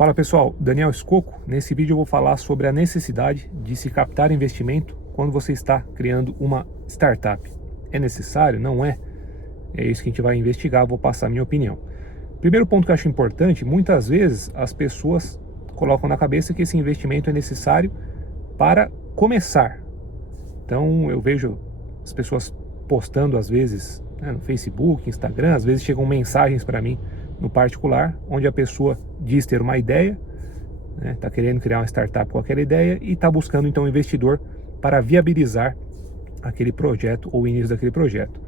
Fala pessoal, Daniel Scocco. Nesse vídeo eu vou falar sobre a necessidade de se captar investimento quando você está criando uma startup. É necessário? Não é? É isso que a gente vai investigar, vou passar a minha opinião. Primeiro ponto que eu acho importante, muitas vezes as pessoas colocam na cabeça que esse investimento é necessário para começar. Então eu vejo as pessoas postando às vezes no Facebook, Instagram, às vezes chegam mensagens para mim no particular, onde a pessoa diz ter uma ideia, está querendo criar uma startup com aquela ideia e está buscando então um investidor para viabilizar aquele projeto ou o início daquele projeto.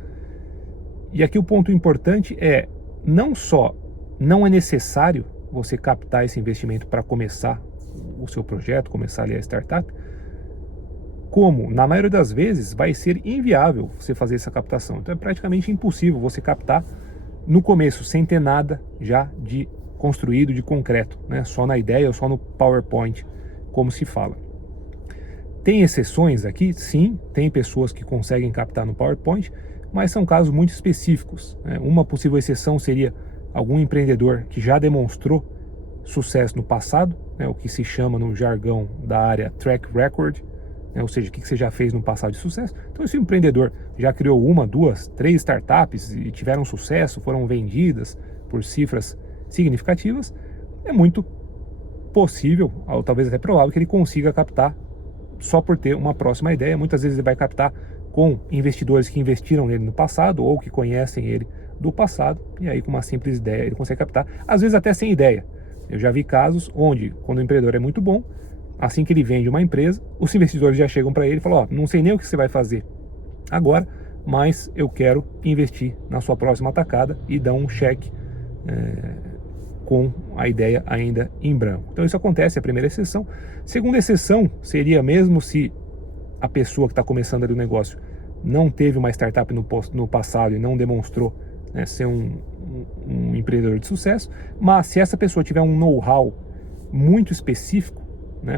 E aqui o ponto importante é, não só não é necessário você captar esse investimento para começar o seu projeto, começar ali a startup, como na maioria das vezes vai ser inviável você fazer essa captação. Então é praticamente impossível você captar no começo, sem ter nada já de construído, de concreto, só na ideia ou só no PowerPoint, como se fala. Tem exceções aqui? Sim, tem pessoas que conseguem captar no PowerPoint, mas são casos muito específicos. Uma possível exceção seria algum empreendedor que já demonstrou sucesso no passado, o que se chama no jargão da área track record, ou seja, o que você já fez no passado de sucesso. Então, se o empreendedor já criou uma, duas, três startups e tiveram sucesso, foram vendidas por cifras significativas, é muito possível, ou talvez até provável, que ele consiga captar só por ter uma próxima ideia. Muitas vezes ele vai captar com investidores que investiram nele no passado ou que conhecem ele do passado, e aí com uma simples ideia ele consegue captar, às vezes até sem ideia. Eu já vi casos onde, quando o empreendedor é muito bom, assim que ele vende uma empresa, os investidores já chegam para ele e falam, não sei nem o que você vai fazer agora, mas eu quero investir na sua próxima atacada, e dão um cheque com a ideia ainda em branco. Então isso acontece, é a primeira exceção. Segunda exceção seria mesmo se a pessoa que está começando ali o negócio não teve uma startup no passado e não demonstrou ser um empreendedor de sucesso, mas se essa pessoa tiver um know-how muito específico,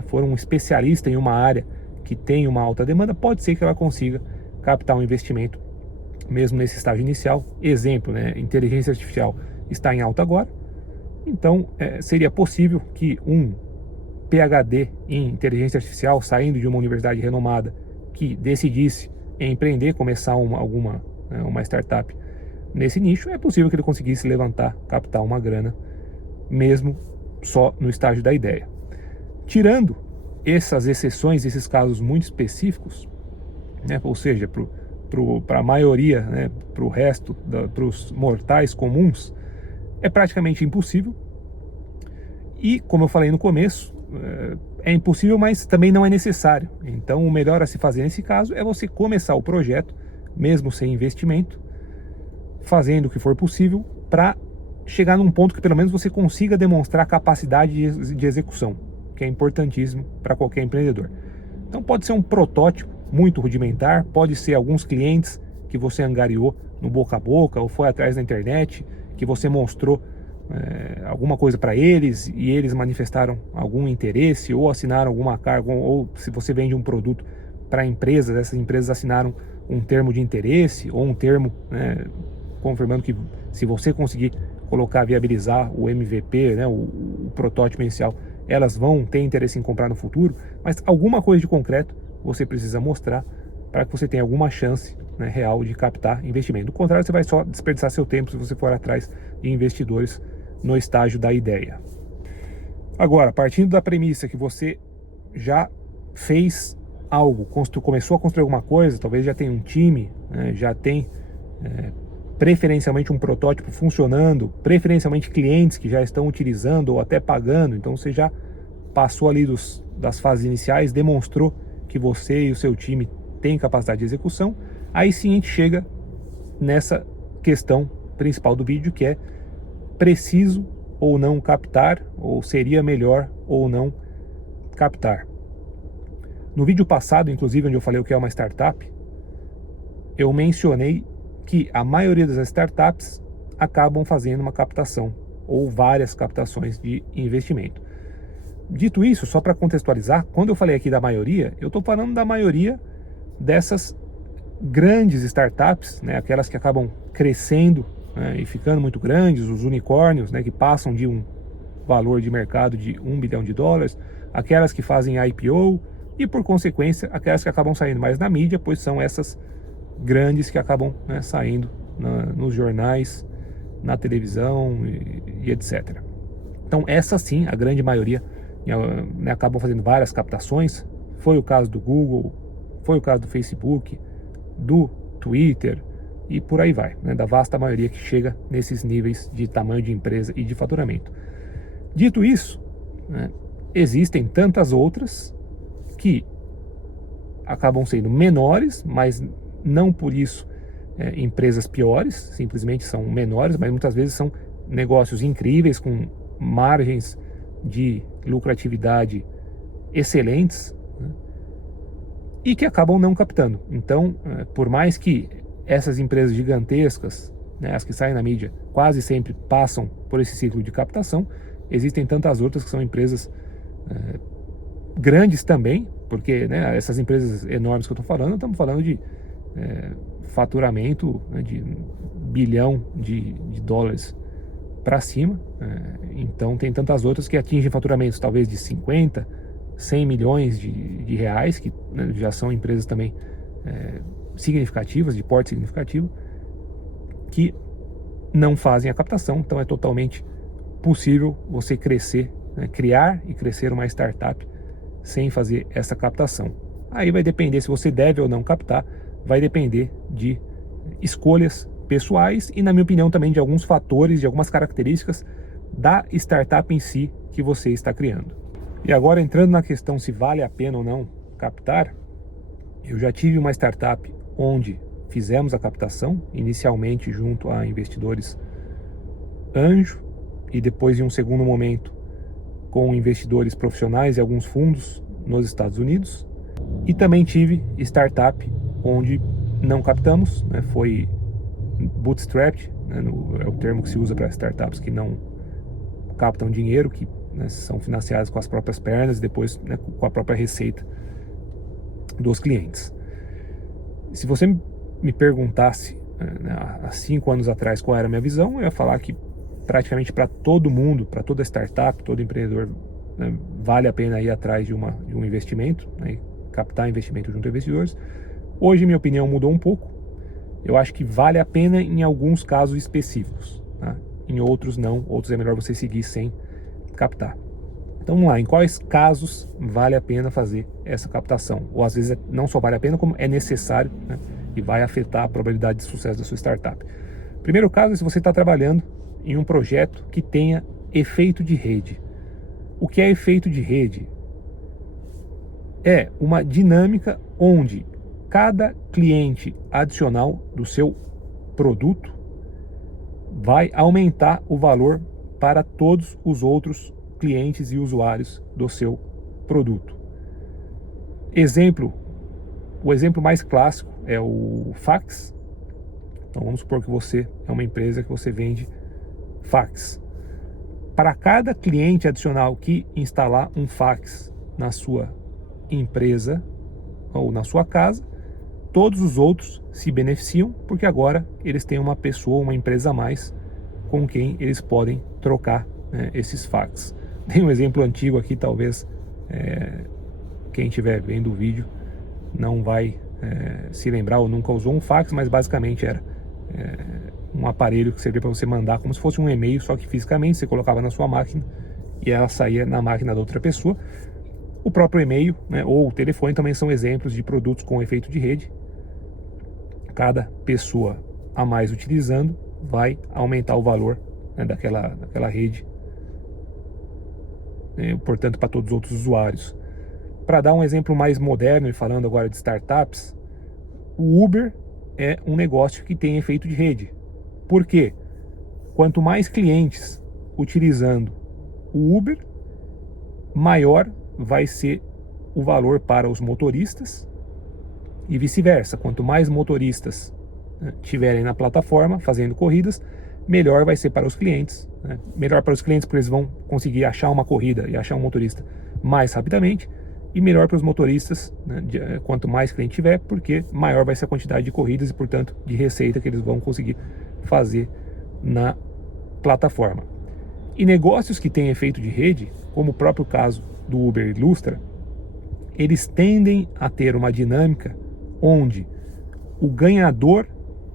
for um especialista em uma área que tem uma alta demanda, pode ser que ela consiga captar um investimento mesmo nesse estágio inicial. Exemplo, inteligência artificial está em alta agora, então seria possível que um PhD em inteligência artificial, saindo de uma universidade renomada, que decidisse empreender, começar uma startup nesse nicho, é possível que ele conseguisse levantar, captar uma grana, mesmo só no estágio da ideia. Tirando essas exceções, esses casos muito específicos, ou seja, para a maioria, para o resto, para os mortais comuns, é praticamente impossível. E, como eu falei no começo, é impossível, mas também não é necessário. Então, o melhor a se fazer nesse caso é você começar o projeto, mesmo sem investimento, fazendo o que for possível para chegar num ponto que pelo menos você consiga demonstrar capacidade de execução, que é importantíssimo para qualquer empreendedor. Então pode ser um protótipo muito rudimentar, pode ser alguns clientes que você angariou no boca a boca ou foi atrás da internet, que você mostrou alguma coisa para eles e eles manifestaram algum interesse ou assinaram alguma carga, ou se você vende um produto para empresas, essas empresas assinaram um termo de interesse ou um termo confirmando que se você conseguir colocar, viabilizar o MVP, o protótipo inicial, elas vão ter interesse em comprar no futuro, mas alguma coisa de concreto você precisa mostrar para que você tenha alguma chance real de captar investimento. Do contrário, você vai só desperdiçar seu tempo se você for atrás de investidores no estágio da ideia. Agora, partindo da premissa que você já fez algo, começou a construir alguma coisa, talvez já tem um time, já tem preferencialmente um protótipo funcionando, preferencialmente clientes que já estão utilizando ou até pagando, então você já passou ali das fases iniciais, demonstrou que você e o seu time têm capacidade de execução. Aí sim a gente chega nessa questão principal do vídeo, que é preciso ou não captar, ou seria melhor ou não captar. No vídeo passado, inclusive, onde eu falei o que é uma startup, eu mencionei que a maioria das startups acabam fazendo uma captação ou várias captações de investimento. Dito isso, só para contextualizar, quando eu falei aqui da maioria, eu estou falando da maioria dessas grandes startups, aquelas que acabam crescendo e ficando muito grandes, os unicórnios, que passam de valor de mercado de $1 bilhão, aquelas que fazem IPO e, por consequência, aquelas que acabam saindo mais na mídia, pois são essas grandes que acabam, né, saindo nos jornais, na televisão e etc. Então essa sim, a grande maioria, né, acabam fazendo várias captações. Foi o caso do Google, foi o caso do Facebook, do Twitter e por aí vai, né, da vasta maioria que chega nesses níveis de tamanho de empresa e de faturamento. Dito isso, né, existem tantas outras que acabam sendo menores, mas não por isso empresas piores, simplesmente são menores, mas muitas vezes são negócios incríveis, com margens de lucratividade excelentes, né, e que acabam não captando. Então, por mais que essas empresas gigantescas, né, as que saem na mídia, quase sempre passam por esse ciclo de captação, existem tantas outras que são empresas grandes também, porque, né, essas empresas enormes que eu estou falando, estamos falando de faturamento, né, de $1 bilhão para cima. Então tem tantas outras que atingem faturamentos talvez de 50, 100 milhões de reais, que, né, já são empresas também significativas, de porte significativo, que não fazem a captação. Então é totalmente possível você crescer, né, criar e crescer uma startup sem fazer essa captação. Aí vai depender se você deve ou não captar, vai depender de escolhas pessoais e, na minha opinião, também de alguns fatores, de algumas características da startup em si que você está criando. E agora, entrando na questão se vale a pena ou não captar, eu já tive uma startup onde fizemos a captação, inicialmente junto a investidores anjo e depois, em um segundo momento, com investidores profissionais e alguns fundos nos Estados Unidos. E também tive startup onde não captamos, né, foi bootstrapped, né, é o termo que se usa para startups que não captam dinheiro, que, né, são financiadas com as próprias pernas e depois, né, com a própria receita dos clientes. Se você me perguntasse, né, há 5 anos atrás qual era a minha visão, eu ia falar que praticamente para todo mundo, para toda startup, todo empreendedor, né, vale a pena ir atrás de um investimento, né, captar investimento junto a investidores. Hoje minha opinião mudou um pouco. Eu acho que vale a pena em alguns casos específicos, tá? Em outros não, outros é melhor você seguir sem captar. Então vamos lá, em quais casos vale a pena fazer essa captação? Ou às vezes não só vale a pena, como é necessário, né, e vai afetar a probabilidade de sucesso da sua startup. Primeiro caso é se você está trabalhando em um projeto que tenha efeito de rede. O que é efeito de rede? É uma dinâmica onde cada cliente adicional do seu produto vai aumentar o valor para todos os outros clientes e usuários do seu produto. O exemplo mais clássico é o fax. Então vamos supor que você é uma empresa que você vende fax. Para cada cliente adicional que instalar um fax na sua empresa ou na sua casa, todos os outros se beneficiam, porque agora eles têm uma pessoa, uma empresa a mais com quem eles podem trocar, né, esses fax. Tem um exemplo antigo aqui, talvez quem estiver vendo o vídeo não vai se lembrar ou nunca usou um fax, mas basicamente era um aparelho que servia para você mandar como se fosse um e-mail, só que fisicamente você colocava na sua máquina e ela saía na máquina da outra pessoa. O próprio e-mail, né, ou o telefone também são exemplos de produtos com efeito de rede. Cada pessoa a mais utilizando vai aumentar o valor, né, daquela rede, né, portanto, para todos os outros usuários. Para dar um exemplo mais moderno e falando agora de startups, o Uber é um negócio que tem efeito de rede. Por quê? Quanto mais clientes utilizando o Uber, maior vai ser o valor para os motoristas e vice-versa. Quanto mais motoristas, né, tiverem na plataforma fazendo corridas, melhor vai ser para os clientes, né? Melhor para os clientes porque eles vão conseguir achar uma corrida e achar um motorista mais rapidamente, e melhor para os motoristas, né, quanto mais cliente tiver, porque maior vai ser a quantidade de corridas e, portanto, de receita que eles vão conseguir fazer na plataforma. E negócios que têm efeito de rede, como o próprio caso do Uber ilustra, eles tendem a ter uma dinâmica onde o ganhador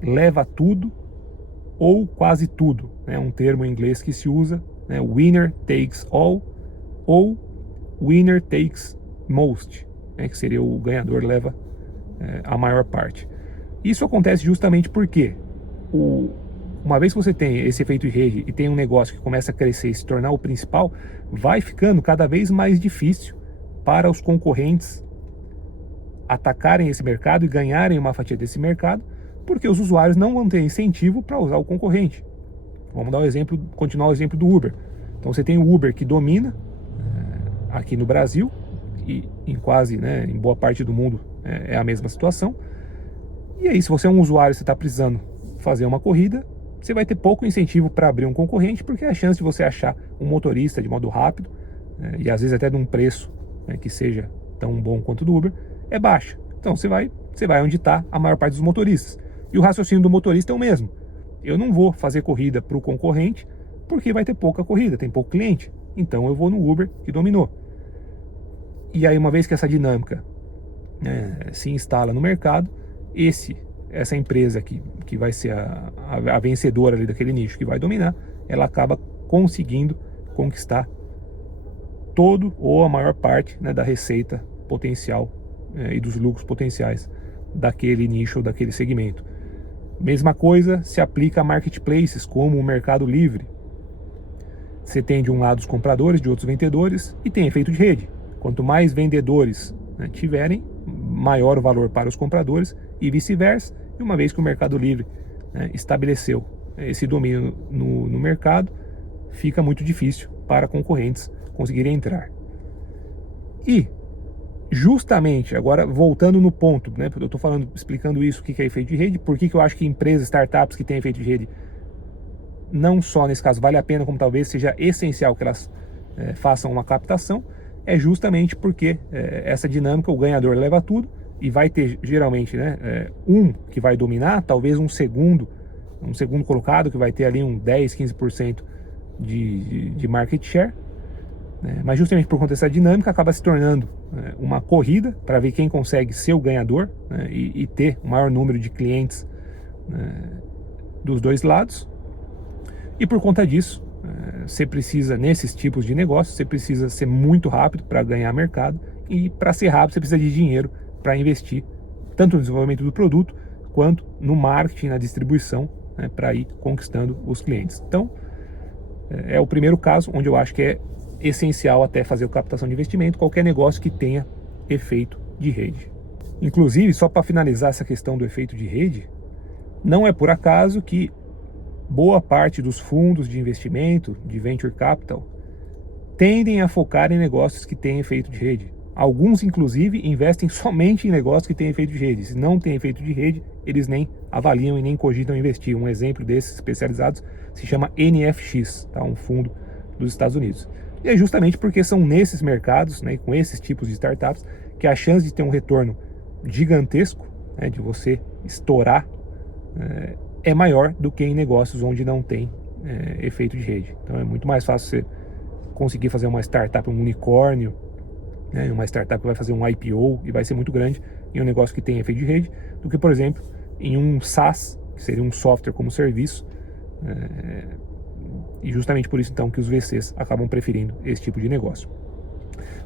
leva tudo ou quase tudo. É um termo em inglês que se usa, né? Winner takes all ou winner takes most, né? Que seria o ganhador leva a maior parte. Isso acontece justamente porque uma vez que você tem esse efeito de rede e tem um negócio que começa a crescer e se tornar o principal, vai ficando cada vez mais difícil para os concorrentes atacarem esse mercado e ganharem uma fatia desse mercado, porque os usuários não vão ter incentivo para usar o concorrente. Vamos dar um exemplo, continuar o exemplo do Uber. Então você tem o Uber que domina aqui no Brasil e em quase, né, em boa parte do mundo é a mesma situação. E aí, se você é um usuário e você está precisando fazer uma corrida, você vai ter pouco incentivo para abrir um concorrente, porque a chance de você achar um motorista de modo rápido, e às vezes até de um preço que seja tão bom quanto o do Uber, é baixa. Então você vai onde está a maior parte dos motoristas. E o raciocínio do motorista é o mesmo. Eu não vou fazer corrida para o concorrente, porque vai ter pouca corrida, tem pouco cliente. Então eu vou no Uber que dominou. E aí, uma vez que essa dinâmica se instala no mercado, essa empresa que vai ser a vencedora ali daquele nicho, que vai dominar, ela acaba conseguindo conquistar todo ou a maior parte, né, da receita potencial e dos lucros potenciais daquele nicho ou daquele segmento. Mesma coisa se aplica a marketplaces como o Mercado Livre. Você tem de um lado os compradores, de outros vendedores, e tem efeito de rede. Quanto mais vendedores tiverem, maior o valor para os compradores e vice-versa. E uma vez que o Mercado Livre estabeleceu esse domínio no mercado, fica muito difícil para concorrentes conseguirem entrar. E justamente, agora voltando no ponto, né, eu estou explicando isso, o que é efeito de rede, por que eu acho que empresas, startups que têm efeito de rede, não só nesse caso vale a pena, como talvez seja essencial que elas façam uma captação, é justamente porque essa dinâmica, o ganhador leva tudo, e vai ter geralmente um que vai dominar, talvez um segundo colocado que vai ter ali um 10, 15% de market share, mas justamente por conta dessa dinâmica acaba se tornando uma corrida para ver quem consegue ser o ganhador, e ter o maior número de clientes dos dois lados. E por conta disso, você precisa, nesses tipos de negócios, você precisa ser muito rápido para ganhar mercado, e para ser rápido você precisa de dinheiro para investir tanto no desenvolvimento do produto quanto no marketing, na distribuição, para ir conquistando os clientes. Então, é o primeiro caso onde eu acho que é essencial até fazer a captação de investimento, qualquer negócio que tenha efeito de rede. Inclusive, só para finalizar essa questão do efeito de rede, não é por acaso que boa parte dos fundos de investimento, de venture capital, tendem a focar em negócios que têm efeito de rede. Alguns, inclusive, investem somente em negócios que têm efeito de rede. Se não tem efeito de rede, eles nem avaliam e nem cogitam investir. Um exemplo desses especializados se chama NFX, tá? Um fundo dos Estados Unidos. E é justamente porque são nesses mercados, com esses tipos de startups, que a chance de ter um retorno gigantesco, de você estourar, é maior do que em negócios onde não tem efeito de rede. Então é muito mais fácil você conseguir fazer uma startup, um unicórnio, uma startup que vai fazer um IPO e vai ser muito grande em um negócio que tem efeito de rede, do que, por exemplo, em um SaaS, que seria um software como serviço, e justamente por isso então que os VCs acabam preferindo esse tipo de negócio.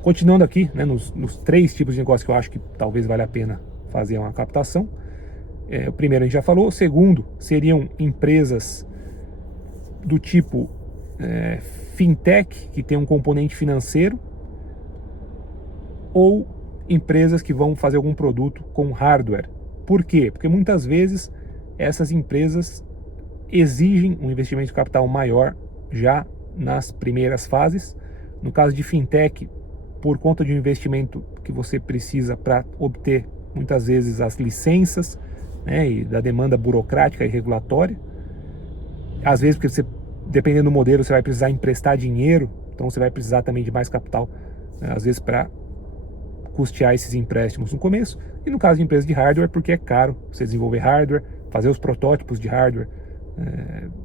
Continuando aqui, nos três tipos de negócio que eu acho que talvez valha a pena fazer uma captação. O primeiro a gente já falou. O segundo seriam empresas do tipo fintech, que tem um componente financeiro, ou empresas que vão fazer algum produto com hardware. Por quê? Porque muitas vezes essas empresas exigem um investimento de capital maior já nas primeiras fases. No caso de fintech, por conta de um investimento que você precisa para obter muitas vezes as licenças, e da demanda burocrática e regulatória. Às vezes, porque você, dependendo do modelo, você vai precisar emprestar dinheiro, então você vai precisar também de mais capital, às vezes para custear esses empréstimos no começo. E no caso de empresas de hardware, porque é caro você desenvolver hardware, fazer os protótipos de hardware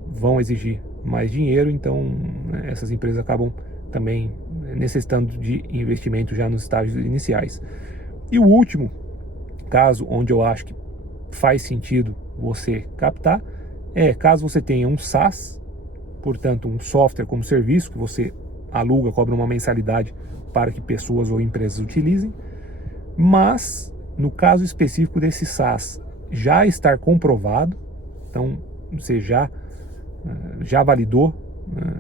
vão exigir mais dinheiro, então né, essas empresas acabam também necessitando de investimento já nos estágios iniciais. E o último caso onde eu acho que faz sentido você captar é caso você tenha um SaaS, portanto um software como serviço que você aluga, cobra uma mensalidade para que pessoas ou empresas utilizem, mas no caso específico desse SaaS já estar comprovado, então você já validou,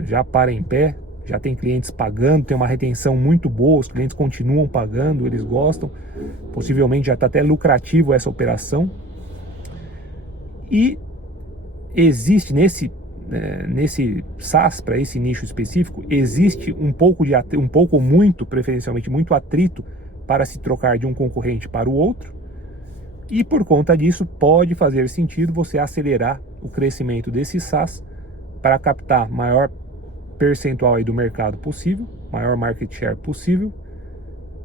já para em pé, já tem clientes pagando, tem uma retenção muito boa, os clientes continuam pagando, eles gostam, possivelmente já está até lucrativo essa operação. E existe nesse SaaS, para esse nicho específico, existe um pouco ou muito, preferencialmente muito atrito para se trocar de um concorrente para o outro, e por conta disso pode fazer sentido você acelerar o crescimento desse SaaS para captar maior percentual aí do mercado possível, maior market share possível,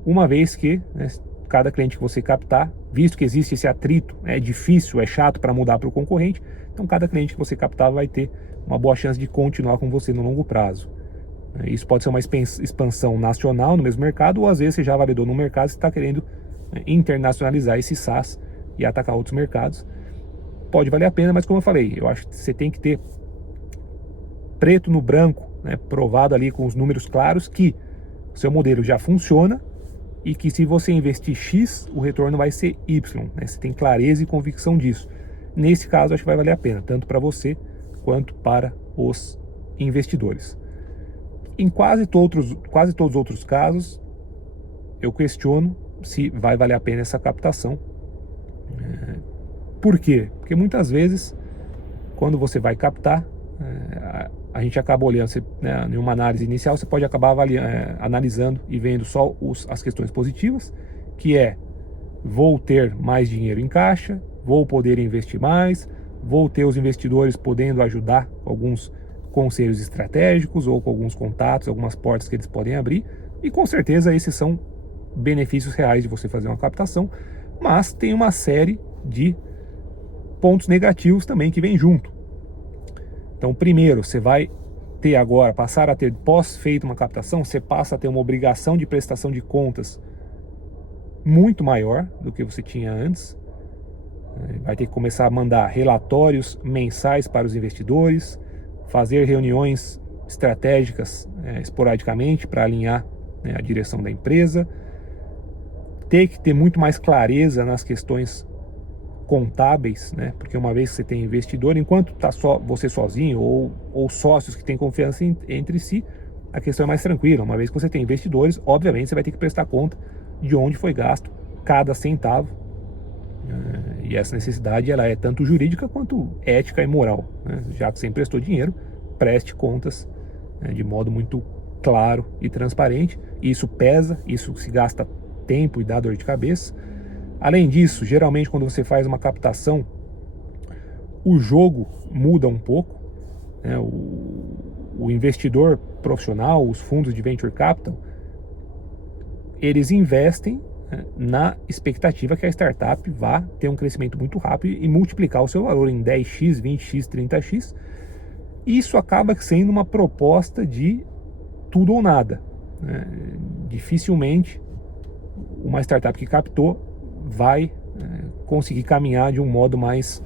uma vez que, né, cada cliente que você captar, visto que existe esse atrito, é difícil, é chato para mudar para o concorrente, então cada cliente que você captar vai ter uma boa chance de continuar com você no longo prazo. Isso pode ser uma expansão nacional no mesmo mercado, ou às vezes você já validou no mercado e está querendo internacionalizar esse SaaS e atacar outros mercados. Pode valer a pena, mas como eu falei, eu acho que você tem que ter preto no branco, né, provado ali com os números claros que o seu modelo já funciona e que se você investir X, o retorno vai ser Y, né? Você tem clareza e convicção disso. Nesse caso, acho que vai valer a pena, tanto para você quanto para os investidores. Em quase todos os outros casos, eu questiono se vai valer a pena essa captação. Por quê? Porque muitas vezes, quando você vai captar, a gente acaba olhando, né, em uma análise inicial, você pode acabar analisando e vendo só as questões positivas, que é: vou ter mais dinheiro em caixa, vou poder investir mais, vou ter os investidores podendo ajudar com alguns conselhos estratégicos ou com alguns contatos, algumas portas que eles podem abrir, e com certeza esses são benefícios reais de você fazer uma captação, mas tem uma série de pontos negativos também que vem junto. Então, primeiro, você vai ter agora, passar a ter, pós-feita uma captação, você passa a ter uma obrigação de prestação de contas muito maior do que você tinha antes. Vai ter que começar a mandar relatórios mensais para os investidores, fazer reuniões estratégicas esporadicamente para alinhar, né, a direção da empresa, ter que ter muito mais clareza nas questões contábeis, né? Porque uma vez que você tem investidor, enquanto está só você sozinho ou sócios que têm confiança entre si, a questão é mais tranquila. Uma vez que você tem investidores, obviamente você vai ter que prestar conta de onde foi gasto cada centavo, e essa necessidade ela é tanto jurídica quanto ética e moral, né? Já que você emprestou dinheiro, preste contas, né, de modo muito claro e transparente. Isso pesa, isso se gasta tempo e dá dor de cabeça. Além disso, geralmente quando você faz uma captação, o jogo muda um pouco, né? O investidor profissional, os fundos de Venture Capital, eles investem, né, na expectativa que a startup vá ter um crescimento muito rápido e multiplicar o seu valor em 10x, 20x, 30x. Isso acaba sendo uma proposta de tudo ou nada, né? Dificilmente uma startup que captou vai conseguir caminhar de um modo mais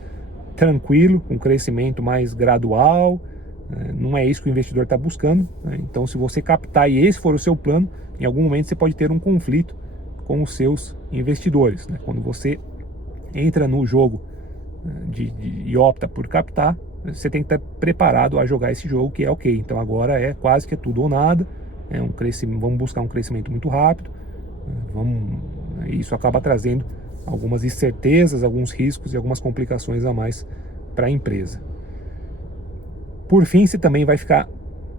tranquilo, com crescimento mais gradual. Não é isso que o investidor está buscando, né? Então, se você captar e esse for o seu plano, em algum momento você pode ter um conflito com os seus investidores, né? Quando você entra no jogo e opta por captar, você tem que estar preparado a jogar esse jogo, que é ok. Então agora é quase que tudo ou nada, vamos buscar um crescimento muito rápido, isso acaba trazendo algumas incertezas, alguns riscos e algumas complicações a mais para a empresa. Por fim, você também vai ficar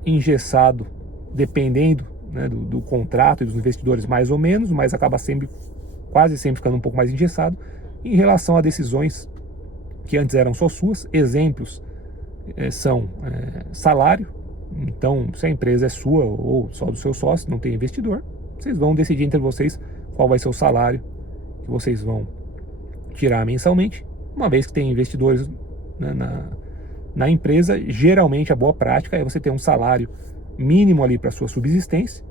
engessado, dependendo, né, do contrato e dos investidores mais ou menos, mas acaba quase sempre ficando um pouco mais engessado em relação a decisões que antes eram só suas. Exemplos são salário. Então, se a empresa é sua ou só do seu sócio, não tem investidor, vocês vão decidir entre vocês qual vai ser o salário que vocês vão tirar mensalmente. Uma vez que tem investidores, né, na empresa, geralmente a boa prática é você ter um salário mínimo ali para sua subsistência,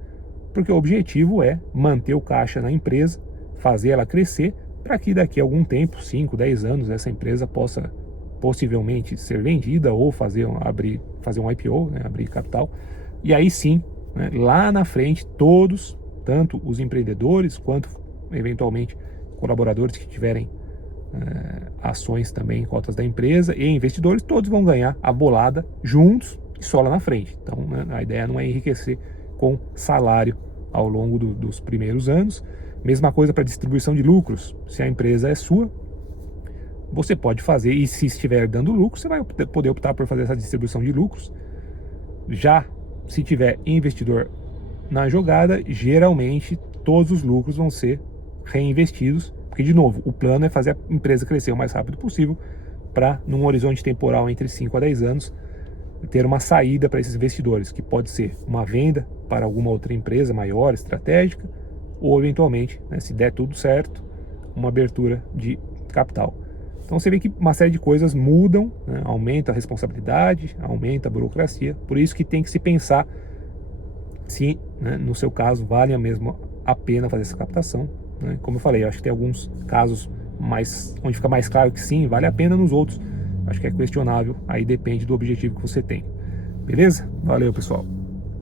porque o objetivo é manter o caixa na empresa, fazer ela crescer, para que daqui a algum tempo, 5, 10 anos, essa empresa possa possivelmente ser vendida ou fazer um IPO, né, abrir capital. E aí sim, né, lá na frente, todos, tanto os empreendedores quanto eventualmente colaboradores que tiverem ações também, cotas da empresa e investidores, todos vão ganhar a bolada juntos e só lá na frente. Então, né, a ideia não é enriquecer com salário ao longo dos primeiros anos. Mesma coisa para distribuição de lucros. Se a empresa é sua, você pode fazer, e se estiver dando lucro, você vai poder optar por fazer essa distribuição de lucros. Já se tiver investidor na jogada, geralmente todos os lucros vão ser reinvestidos, porque, de novo, o plano é fazer a empresa crescer o mais rápido possível para, num horizonte temporal entre 5 a 10 anos, ter uma saída para esses investidores, que pode ser uma venda para alguma outra empresa maior, estratégica, ou eventualmente, né, se der tudo certo, uma abertura de capital. Então você vê que uma série de coisas mudam, né, aumenta a responsabilidade, aumenta a burocracia, por isso que tem que se pensar se, né, no seu caso, vale mesmo a pena fazer essa captação. Né? Como eu falei, eu acho que tem alguns casos onde fica mais claro que sim, vale a pena, nos outros acho que é questionável, aí depende do objetivo que você tem. Beleza? Valeu, pessoal!